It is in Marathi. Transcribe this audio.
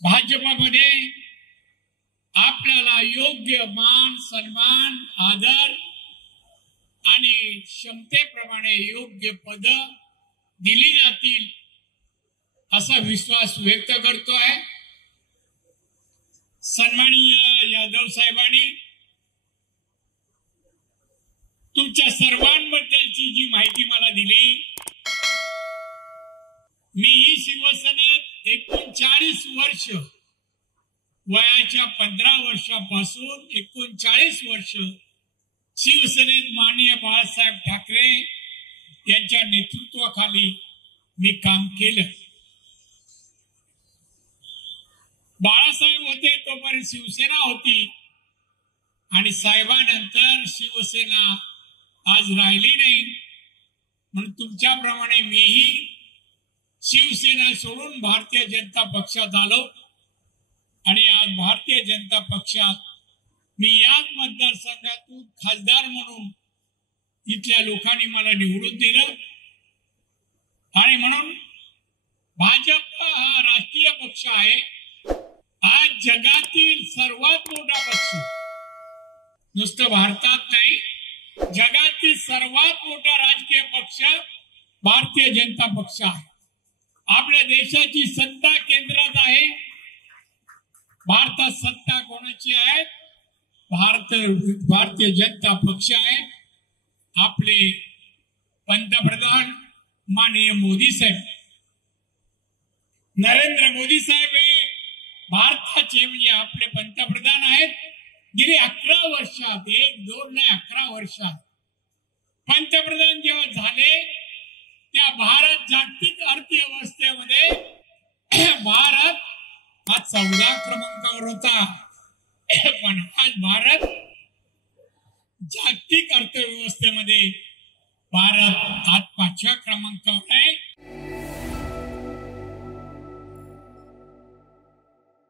भाजपमध्ये आपल्याला योग्य मान सन्मान आदर आणि क्षमतेप्रमाणे योग्य पद दिली जातील असा विश्वास व्यक्त करतो आहे। सन्माननीय यादव साहेबांनी तुमच्या सर्वांबद्दलची जी माहिती मला दिली, मी ही शिवसेनेत 39 वर्ष वयाच्या 15 वर्षापासून 39 वर्ष शिवसेनेत माननीय बाळासाहेब ठाकरे यांच्या नेतृत्वाखाली मी काम केलं। बाळासाहेब होते तोपर्यंत शिवसेना होती आणि साहेबांनंतर शिवसेना आज राहिली नाही, म्हणून तुमच्याप्रमाणे मीही शिवसेना सोडून भारतीय जनता पक्षात आलो आणि आज भारतीय जनता पक्षात मी याच मतदारसंघातून खासदार म्हणून इथल्या लोकांनी मला निवडून दिलं आणि म्हणून भाजप हा राष्ट्रीय पक्ष आहे। आज जगातील सर्वात मोठा पक्ष, नुसतं भारतात नाही, जगातील सर्वात मोठा राजकीय पक्ष भारतीय जनता पक्ष आहे। आपल्या देशाची सत्ता केंद्रात आहे। भारतात सत्ता कोणाची आहे? भारतीय जनता पक्ष आहे। आपले पंतप्रधान माननीय मोदी साहेब, नरेंद्र मोदी साहेब हे भारताचे म्हणजे आपले पंतप्रधान आहेत। गेली 11 वर्षात 1, 2 नाही 11 वर्षात पंतप्रधान जेव्हा झाले त्या भारत जागतिक अर्थव्यवस्थेमध्ये भारत हा 14 क्रमांकावर होता, पण आज भारत जागतिक अर्थव्यवस्थेमध्ये भारत आज 5व्या क्रमांकावर